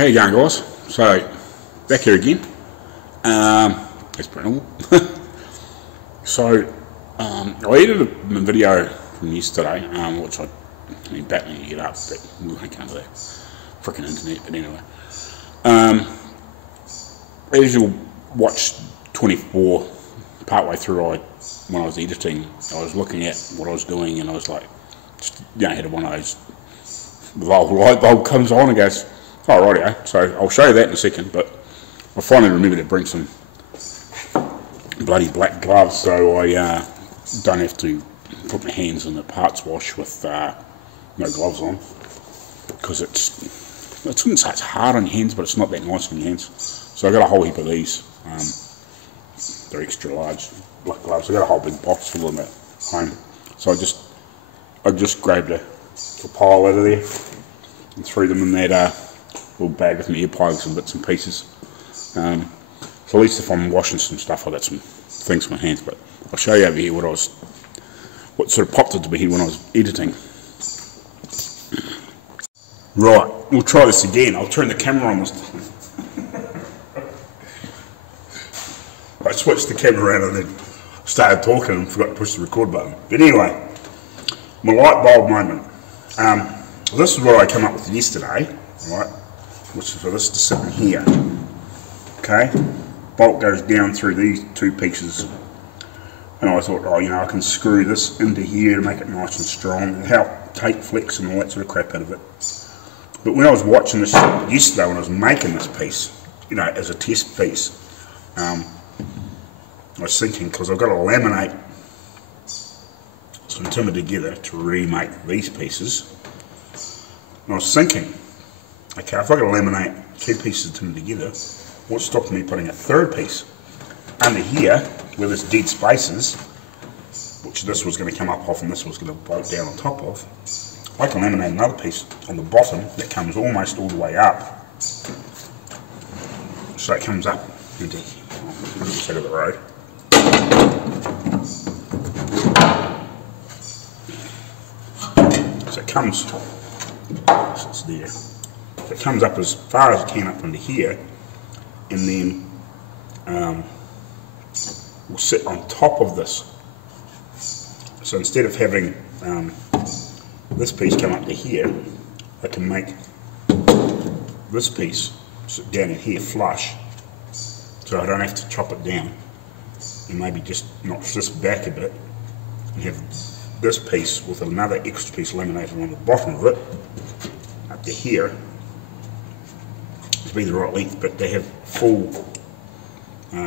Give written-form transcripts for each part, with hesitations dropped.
how you going, guys? So, back here again. That's pretty normal. So, I edited a video from yesterday, which I mean, battling to get up, but we won't go into that freaking internet, but anyway. As you'll watch 24, partway through, when I was editing, I was looking at what I was doing, and I was like, just, you know, had one of those, the old light bulb comes on and goes, oh, rightio. So I'll show you that in a second, but I finally remembered to bring some bloody black gloves so I don't have to put my hands in the parts wash with no gloves on, because I wouldn't say it's hard on your hands, but it's not that nice on your hands. So I got a whole heap of these. They're extra large black gloves. I got a whole big box full of them at home. So I just grabbed a pile out of there and threw them in that little bag with my ear plugs and bits and pieces. So at least if I'm washing some stuff, I've got some things in my hands. But I'll show you over here what sort of popped into my head when I was editing. Right, we'll try this again. I'll turn the camera on this time. I switched the camera around and then started talking and forgot to push the record button. But anyway, my light bulb moment. This is what I came up with yesterday, right? Which is for this to sit in here. Okay, bolt goes down through these two pieces, and I thought, oh, you know, I can screw this into here to make it nice and strong and help take flex and all that sort of crap out of it. But when I was watching this yesterday, when I was making this piece, you know, as a test piece, I was thinking, because I've got to laminate some timber together to remake these pieces, and I was thinking, okay, if I got to laminate two pieces of timber together, what's stopping me putting a third piece under here, where there's dead spaces, which this was going to come up off and this was going to bolt down on top of. I can laminate another piece on the bottom that comes almost all the way up. So it comes up into the side of the road. So it comes, so it's there. So it comes up as far as it can up into here, and then will sit on top of this. So instead of having this piece come up to here, I can make this piece sit down in here flush, so I don't have to chop it down, and maybe just notch this back a bit and have this piece with another extra piece laminated on the bottom of it up to here to be the right length, but they have full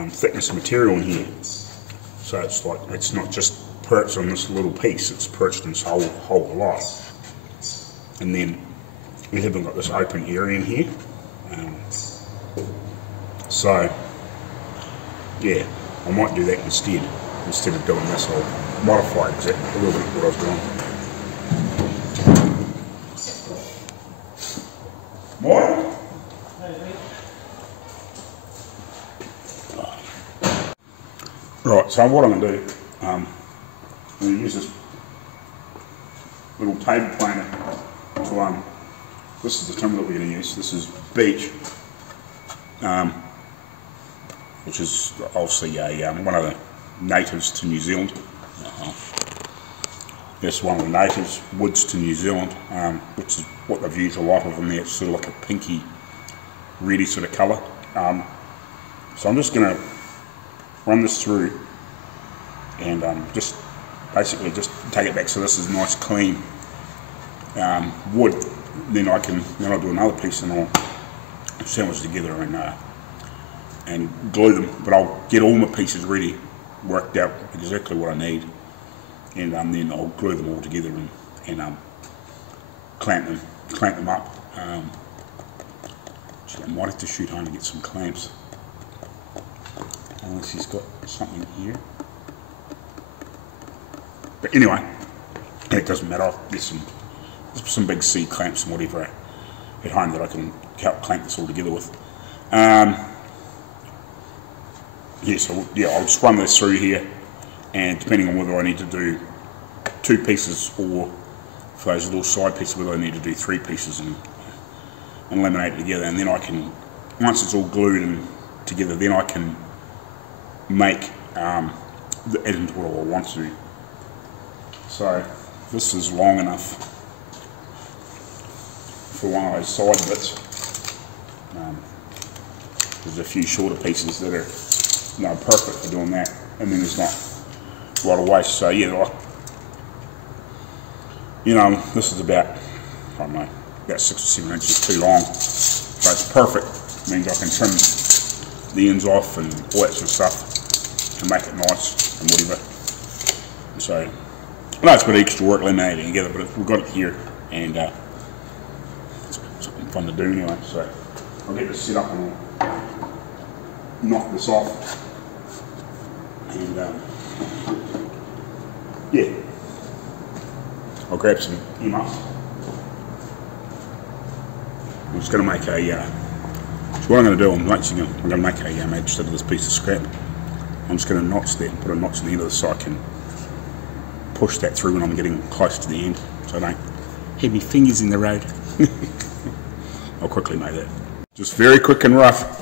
thickness of material in here, so it's like, it's not just perched on this little piece, it's perched in this whole lot. And then we haven't got this open area in here, so yeah, I might do that instead of doing this. I'll modify exactly a little bit what I was doing. More? Right, so what I'm going to do, I'm going to use this little table planer to, this is the timber that we're going to use. This is beech, which is obviously one of the natives to New Zealand. That's one of the natives woods to New Zealand, which is what they've used a lot of in there. It's sort of like a pinky, reddy sort of colour. So I'm just going to run this through and just basically just take it back so this is nice clean wood. Then I'll do another piece and I'll sandwich together and glue them. But I'll get all my pieces ready, worked out exactly what I need, and then I'll glue them all together and clamp them up. I might have to shoot home and get some clamps, unless he's got something here. But anyway, it doesn't matter. There's some big C clamps and whatever at home that I can help clamp this all together with. Yeah, so yeah, I'll just run this through here, and depending on whether I need to do two pieces or for those little side pieces, whether I need to do three pieces, and and laminate it together, and then I can, once it's all glued and together, then I can make it into what I want to. So this is long enough for one of those side bits. There's a few shorter pieces that are perfect for doing that, and then there's not a lot of waste. So yeah, this is about, I don't know, about 6 or 7 inches too long, so it's perfect. It means I can trim the ends off and all that sort of stuff to make it nice and whatever. So I know it's a bit extra work laminating together, but we've got it here, and it's something fun to do anyway. So I'll get this set up and I'll knock this off, and yeah, I'll grab some earmuffs. I'm just going to make a, so what I'm going to do, I'm going to make a edge out of this piece of scrap. I'm just going to notch there and put a notch in the end of this so I can push that through when I'm getting close to the end, so I don't have my fingers in the road. I'll quickly make that. Just very quick and rough.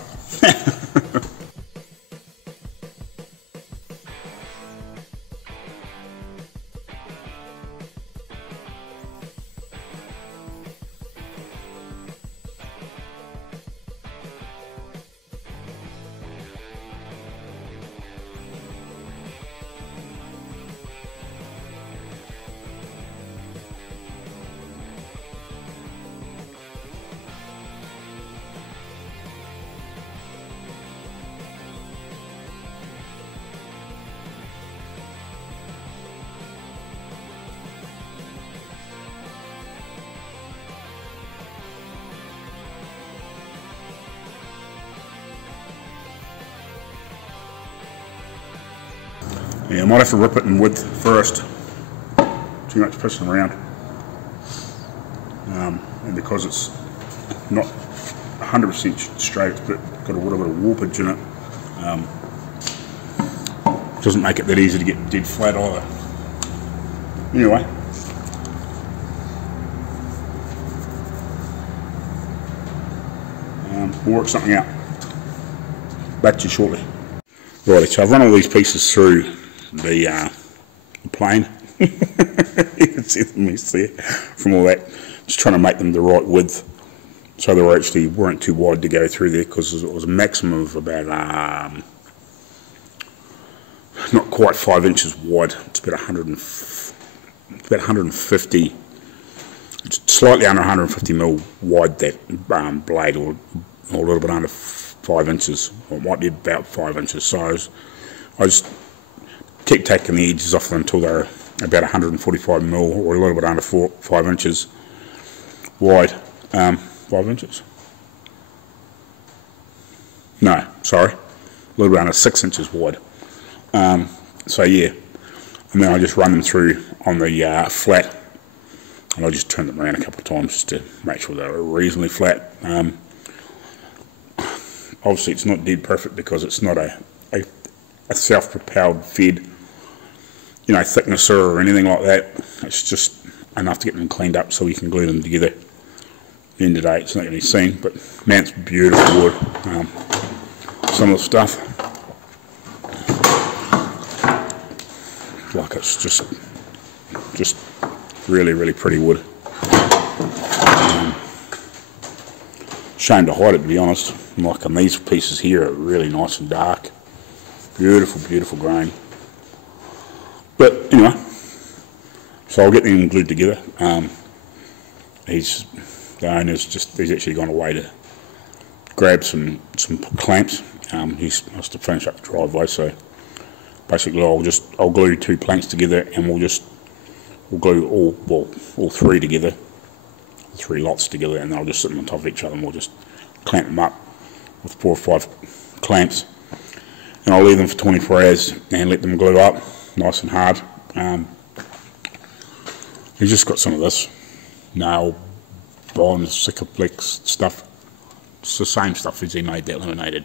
Yeah, I might have to rip it in width first. Too much pushing around. And because it's not 100% straight, but got a little bit of warpage in it, doesn't make it that easy to get dead flat either. Anyway. We'll work something out. Back to you shortly. Right, so I've run all these pieces through the plane. You can see the mess there from all that. Just trying to make them the right width, so they weren't too wide to go through there, because it was a maximum of about not quite 5 inches wide. It's about 150, slightly under 150 mil wide, that blade, or a little bit under 5 inches, or it might be about 5 inches. So I just keep taking the edges off them until they're about 145 mil, or a little bit under 5 inches wide. 5 inches? No, sorry, a little bit under 6 inches wide. So yeah, and then I just run them through on the flat, and I just turn them around a couple of times just to make sure they're reasonably flat. Obviously it's not dead perfect because it's not a self-propelled fed, thicknesser or anything like that. It's just enough to get them cleaned up so we can glue them together. At the end of the day, it's not going to be seen, but man, it's beautiful wood. Some of the stuff, like, it's just really, really pretty wood. Shame to hide it, to be honest. Like, on these pieces here are really nice and dark. Beautiful, beautiful grain. But anyway, so I'll get them glued together. The owner's he's actually gone away to grab some clamps. He must have finished up the driveway, so basically I'll glue 2 planks together, and we'll glue all 3 together, 3 lots together, and they'll just sit on top of each other, and we'll just clamp them up with 4 or 5 clamps, and I'll leave them for 24 hours and let them glue up nice and hard. He's just got some of this nail bonds, Sikaplex stuff. It's the same stuff as he made that laminated,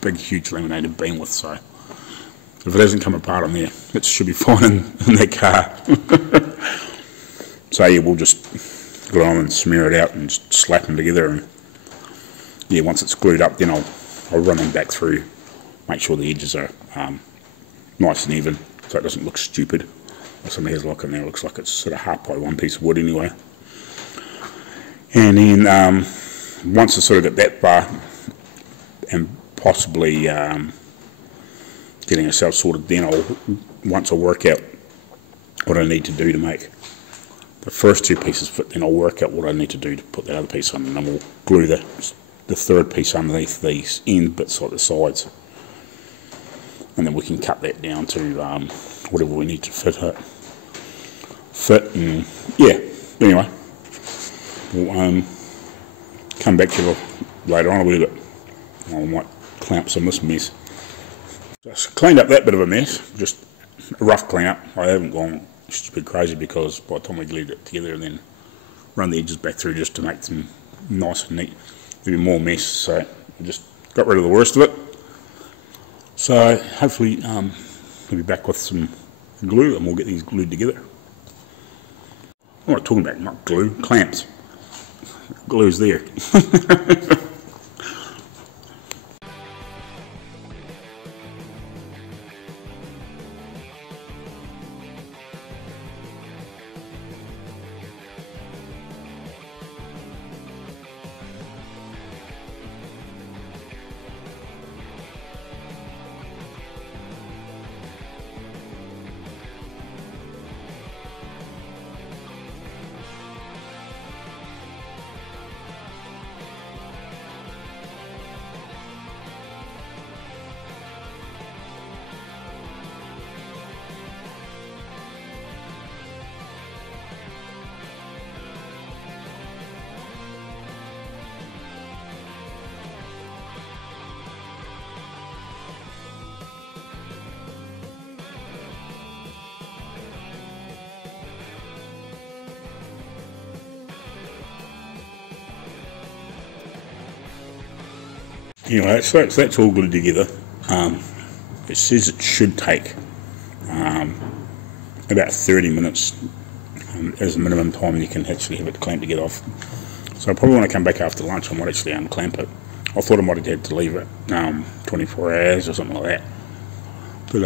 big huge laminated beam with, so if it hasn't come apart on there, it should be fine in that car. So yeah, we'll just glue on and smear it out and just slap them together, and yeah, once it's glued up, then I'll run them back through, make sure the edges are nice and even, so it doesn't look stupid. Somebody has a look in there, it looks like it's sort of half by one piece of wood anyway. And then once I sort of get that far, and possibly getting ourselves sorted, then once I work out what I need to do to make the first two pieces fit, then I'll work out what I need to do to put that other piece on, and then we'll glue the third piece underneath these end bits like the sides, and then we can cut that down to whatever we need to fit, and yeah, anyway, we'll come back to you later on a little bit. I might clamp some of this mess. Just cleaned up that bit of a mess, just a rough clean up. I haven't gone stupid crazy, because by the time we glued it together and then run the edges back through just to make them nice and neat, there'll be more mess, so I just got rid of the worst of it. So hopefully we'll be back with some glue and we'll get these glued together. What am I talking about? Not glue, clamps. Glue's there. Anyway, so that's all glued together. It says it should take about 30 minutes as a minimum time you can actually have it clamped together off. So I probably want to come back after lunch. I might actually unclamp it. I thought I might have had to leave it 24 hours or something like that. But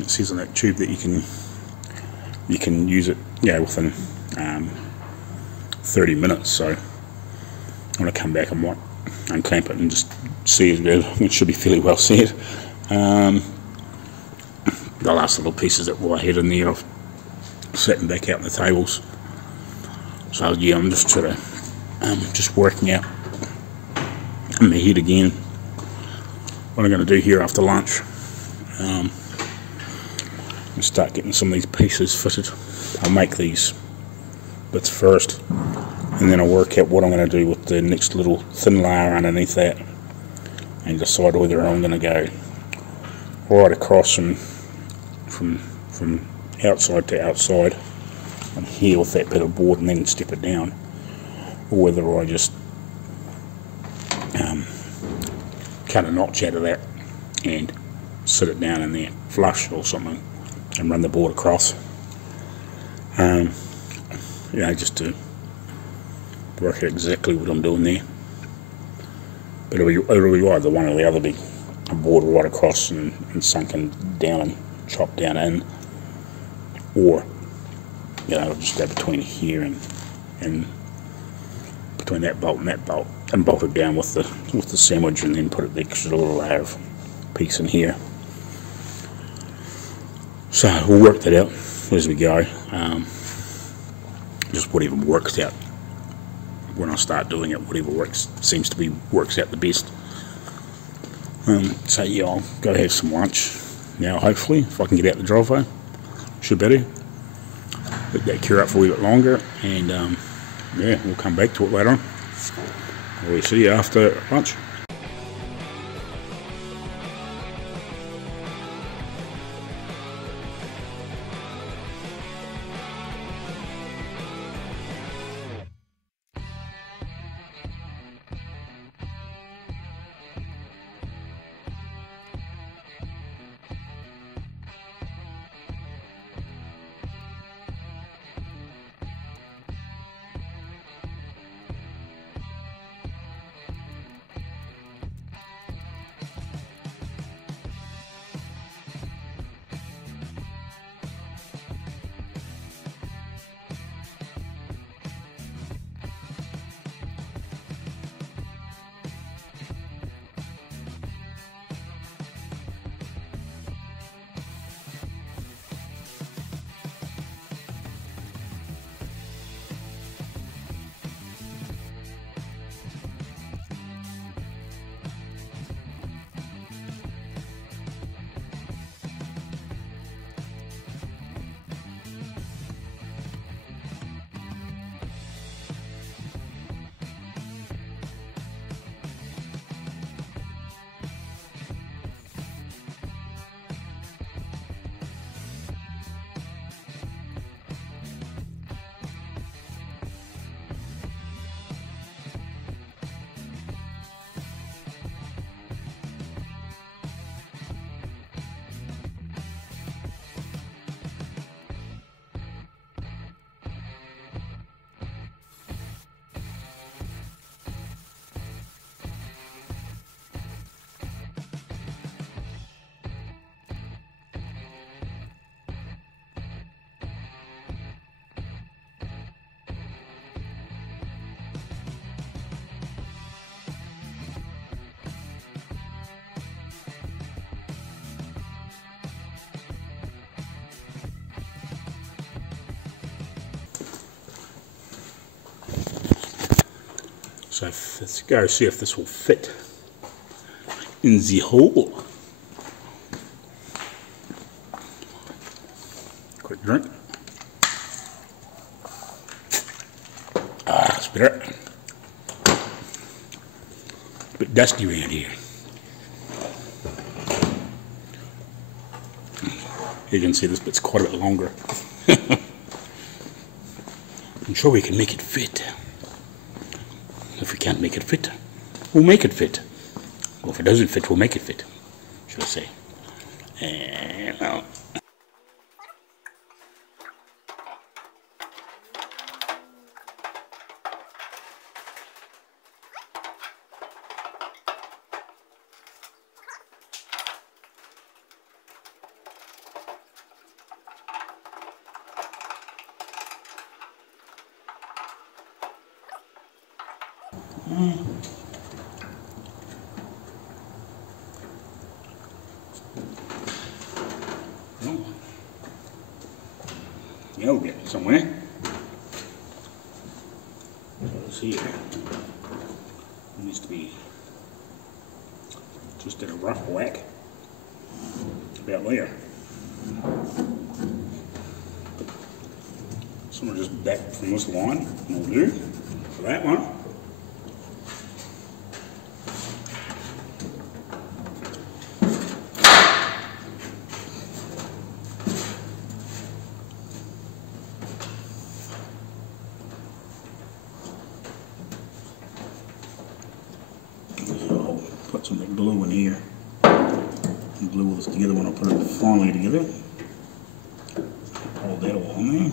it says on that tube that you can use it, within 30 minutes. So when I come back, I might unclamp it and just see it should be fairly well set. The last little pieces that I had in there, I've set them back out on the tables. So yeah, I'm just sort of just working out in my head again what I'm going to do here after lunch, and start getting some of these pieces fitted. I'll make these bits first, and then I'll work out what I'm going to do with the next little thin layer underneath that, and decide whether I'm going to go right across from outside to outside and here with that bit of board and then step it down, or whether I just cut a notch out of that and sit it down in there flush or something and run the board across, just to work out exactly what I'm doing there. But it'll be either one or the other, be a board right across and sunken down and chopped down in, or I'll just go between here and between that bolt and bolt it down with the sandwich, and then put the extra little layer of piece in here. So we'll work that out as we go. Just whatever works out when I start doing it, whatever seems to be works out the best. So yeah, I'll go have some lunch now, hopefully, if I can get out the driveway. Should better. Let that cure up for a wee bit longer, and we'll come back to it later on. We'll see you after lunch. So let's go see if this will fit in the hole. Quick drink. Ah, it's better. A bit dusty around here. You can see this bit's quite a bit longer. I'm sure we can make it fit. If we can't make it fit, we'll make it fit. Or if it doesn't fit, we'll make it fit, should I say. And, well. Yeah, we'll get it somewhere. So it's here. It needs to be just at a rough whack. About there. Somewhere just back from this line will do for that one. Put some glue in here and glue all this together when I put it finally together. Hold that all on there.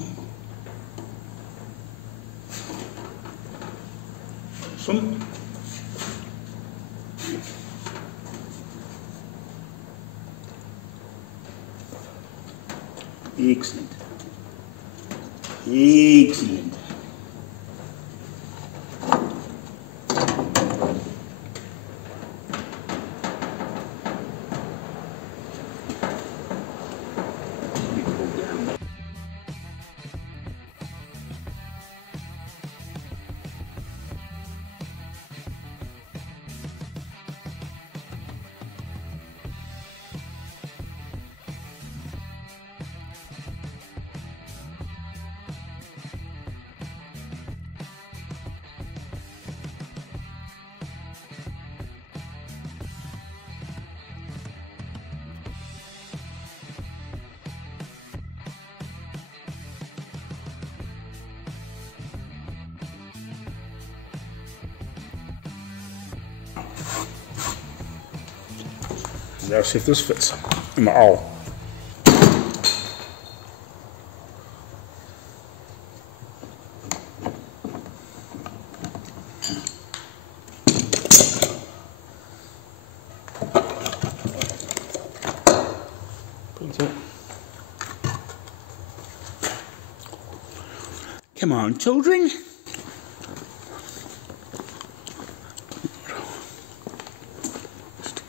Awesome. Excellent. Excellent. Let's see if this fits in the awl. Come on, children.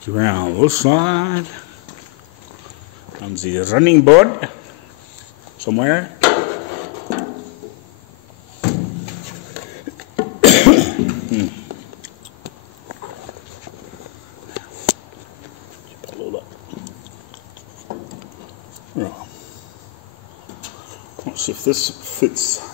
Around this side on the running board somewhere. Let's see if this fits.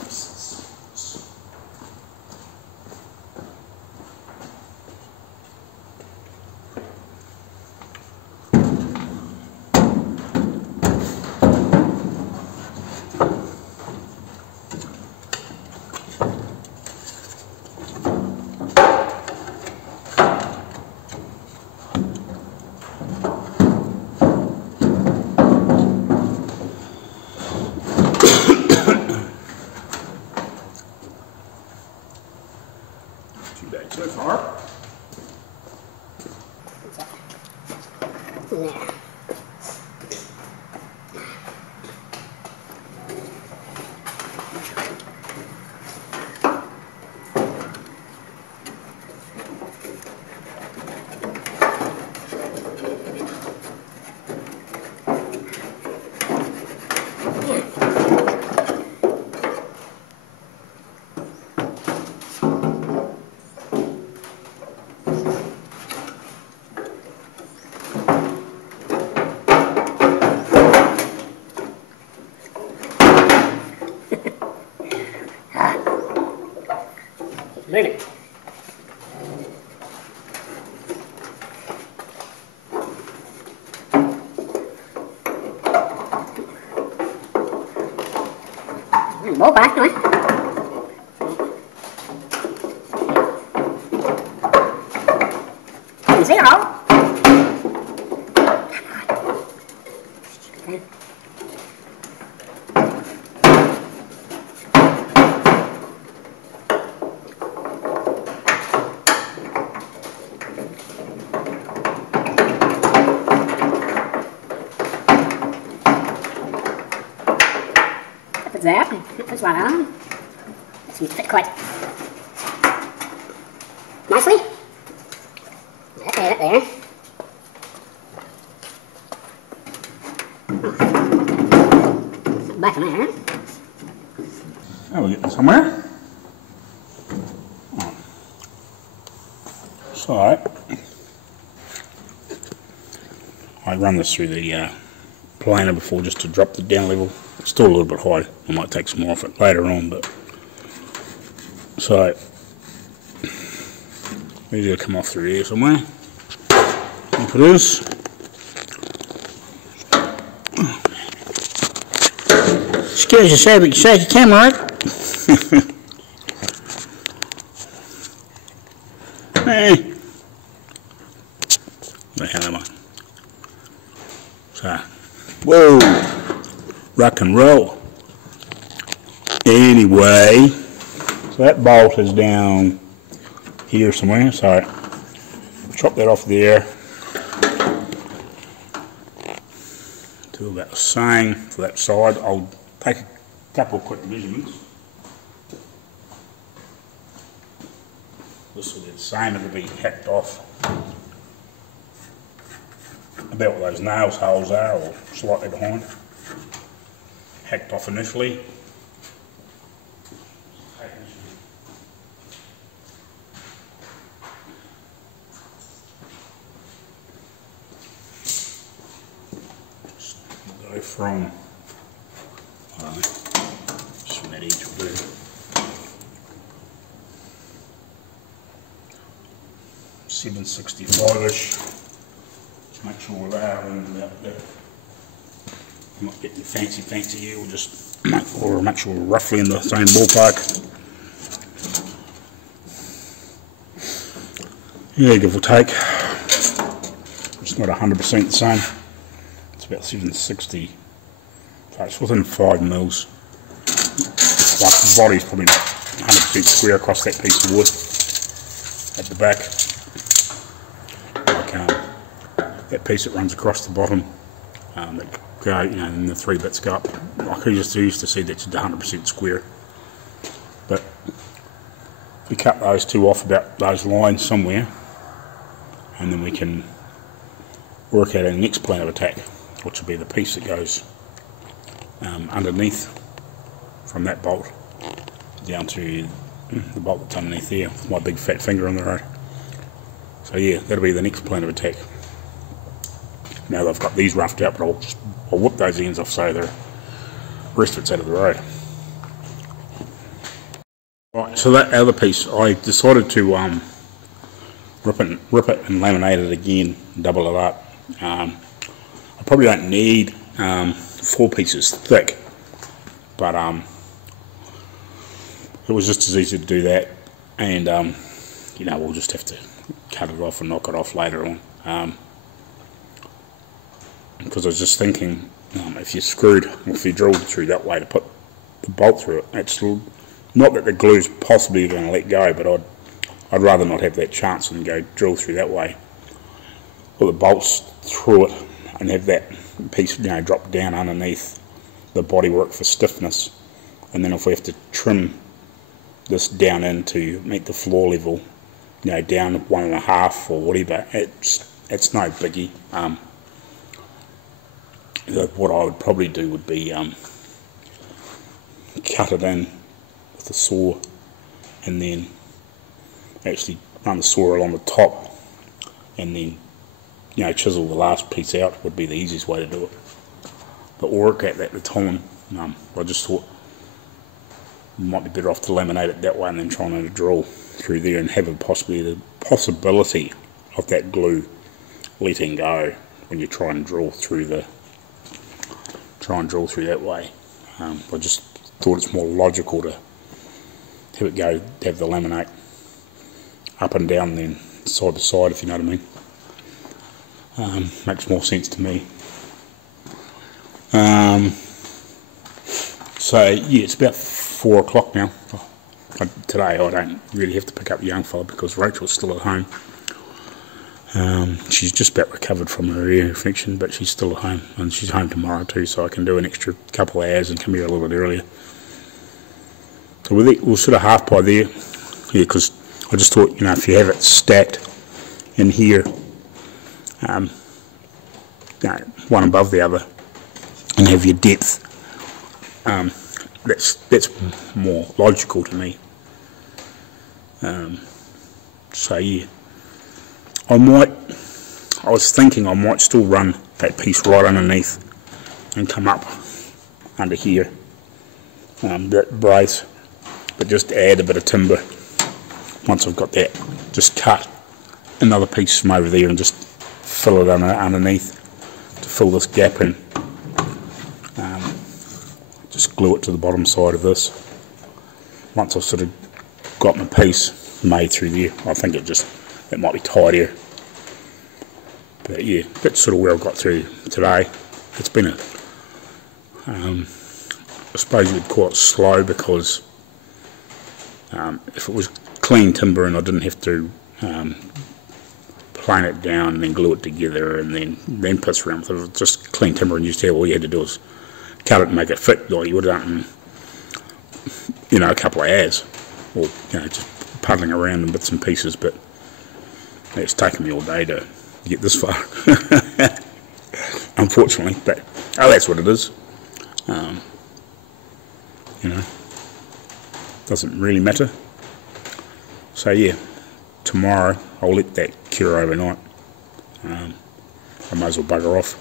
So far. Yeah. ball back, right? Zero. Okay. If it's there, put this one on. This seems to fit quite nicely. There. Back in there. Oh, we're getting somewhere. So, I run this through the planer before just to drop the down level. It's still a little bit high. I might take some more off it later on, but so maybe it'll come off through here somewhere. If it is, excuse the sake, shake the camera, right? Hey, the hell am I? So, whoa, rock and roll. Anyway, so that bolt is down here somewhere. So chop that off there. Do about the same for that side. I'll take a couple of quick measurements. This will be the same, it'll be hacked off about what those nails holes are, or slightly behind. Hacked off initially. Just go from just that edge will do. 765-ish. Just make sure we're there and about there. I'm not getting fancy here, we'll just make sure we're roughly in the same ballpark. Yeah, give or take. It's not 100% the same. It's about 760. So it's within 5 mils. Like the body's probably not 100% square across that piece of wood at the back. That piece that runs across the bottom, that go, and the 3 bits go up. Like I used to see that's 100% square. But we cut those two off about those lines somewhere, and then we can work out our next plan of attack, which will be the piece that goes underneath from that bolt down to the bolt that's underneath there, with my big fat finger on the road. So yeah, that'll be the next plan of attack. Now that I've got these roughed out, but I'll whip those ends off so the rest of it's out of the road. Right, so that other piece, I decided to rip it and laminate it again, double it up. I probably don't need 4 pieces thick, but it was just as easy to do that, and we'll just have to cut it off and knock it off later on. Because I was just thinking, if you drilled through that way to put the bolt through it, it's not that the glue's possibly going to let go, but I'd rather not have that chance and go drill through that way. Put the bolts through it and have that piece drop down underneath the bodywork for stiffness, and then if we have to trim this down in to meet the floor level, down 1.5 or whatever, it's no biggie. What I would probably do would be cut it in with a saw, and then actually run the saw along the top, and then chisel the last piece out would be the easiest way to do it. But we'll work at that at the time. I just thought it might be better off to laminate it that way and then trying to drill through there and have the possibility of that glue letting go when you try and drill through that way. I just thought it's more logical to have it go, have the laminate up and down than side to side, if you know what I mean. Makes more sense to me. So yeah, it's about 4 o'clock now. Today I don't really have to pick up the young fella because Rachel's still at home. She's just about recovered from her ear infection, but she's still at home, and she's home tomorrow too, so I can do an extra couple of hours and come here a little bit earlier. So we're sort of half by there, yeah, because I just thought, you know, if you have it stacked in here, you know, one above the other, and have your depth, that's more logical to me. So yeah, I was thinking I might still run that piece right underneath and come up under here, that brace, but just add a bit of timber once I've got that. Just cut another piece from over there and just fill it underneath to fill this gap in. Just glue it to the bottom side of this. Once I've sort of got my piece made through there, I think it might be tidier. But yeah, that's sort of where I've got through today. It's been I suppose you'd call it slow, because if it was clean timber and I didn't have to plane it down and then glue it together and then putz around with it, if it was just clean timber and you just had, all you had to do was cut it and make it fit, like you would have done in, you know, a couple of hours, or, you know, just puddling around in bits and pieces. But it's taken me all day to get this far, unfortunately. But that's what it is. You know, doesn't really matter. So yeah, tomorrow I'll let that cure overnight. I might as well bugger off.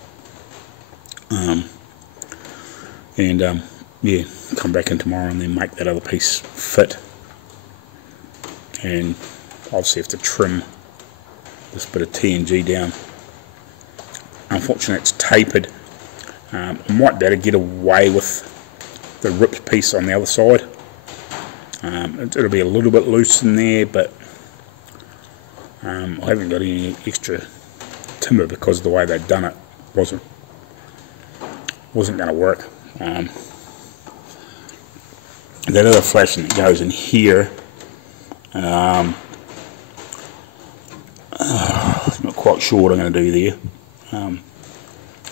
Yeah, come back in tomorrow and then make that other piece fit. And obviously have to trim this bit of TNG down. Unfortunately, it's tapered. I might better get away with the ripped piece on the other side. It'll be a little bit loose in there, but I haven't got any extra timber because the way they'd done it wasn't going to work. That other flashing that goes in here, I'm not quite sure what I'm going to do there.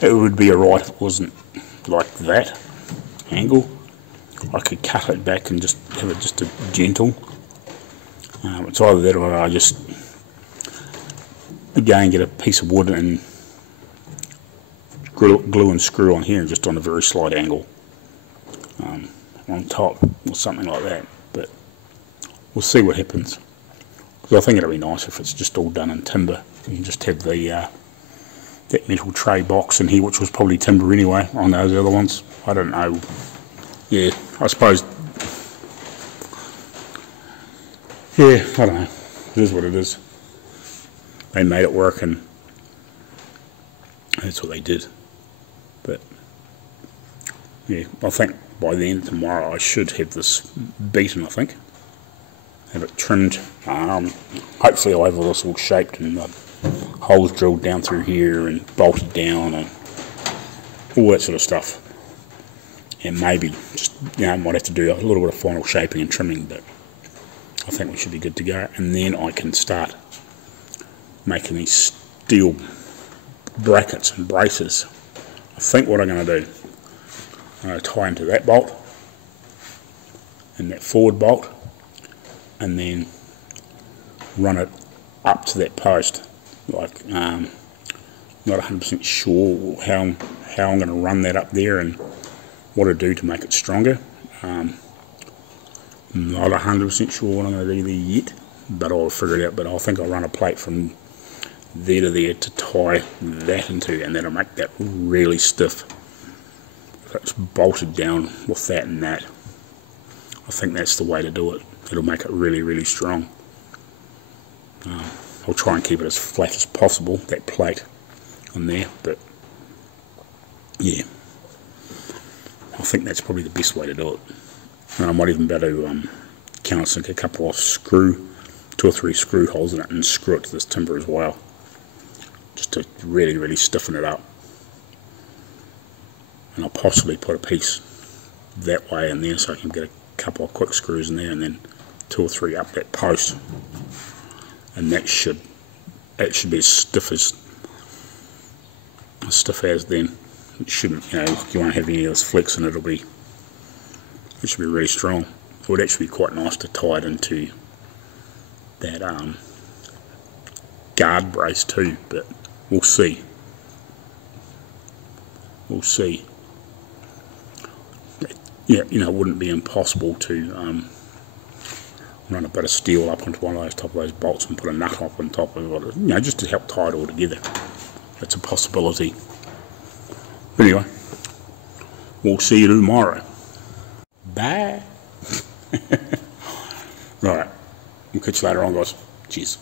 It would be alright if it wasn't like that angle. I could cut it back and just have it just a gentle. It's either that or I just again get a piece of wood and glue and screw on here just on a very slight angle on top or something like that. But we'll see what happens, because I think it'll be nice if it's just all done in timber. You can just have the that metal tray box in here, which was probably timber anyway on those other ones. I don't know. Yeah, I suppose. Yeah, I don't know. It is what it is. They made it work, and that's what they did. But yeah, I think by the end of tomorrow I should have this beaten. I think have it trimmed. Hopefully I'll have all this all shaped and the holes drilled down through here and bolted down and all that sort of stuff. And maybe just, you know, might have to do a little bit of final shaping and trimming, but I think we should be good to go. And then I can start making these steel brackets and braces. I think what I'm going to do, I'm going to tie into that bolt and that forward bolt, and then run it up to that post. Like, not 100% sure how I'm going to run that up there and what to do to make it stronger. Not 100% sure what I'm going to do there yet, but I'll figure it out. But I think I'll run a plate from there to there to tie that into, and that'll make that really stiff. So it's bolted down with that and that. I think that's the way to do it. It'll make it really, really strong. I'll try and keep it as flat as possible, that plate on there, but yeah, I think that's probably the best way to do it. And I might even be able to countersink a couple of 2 or 3 screw holes in it and screw it to this timber as well, just to really, really stiffen it up. And I'll possibly put a piece that way in there so I can get a couple of quick screws in there, and then 2 or 3 up that post, and that should be as stiff as then. It shouldn't, you know, you won't have any of this flex, and it should be really strong. It would actually be quite nice to tie it into that guard brace too, but we'll see. We'll see. Yeah, you know, it wouldn't be impossible to run a bit of steel up onto one of those top of those bolts and put a nut up on top of it, you know, just to help tie it all together. That's a possibility. But anyway, we'll see you tomorrow. Bye. Right, we'll catch you later on, guys. Cheers.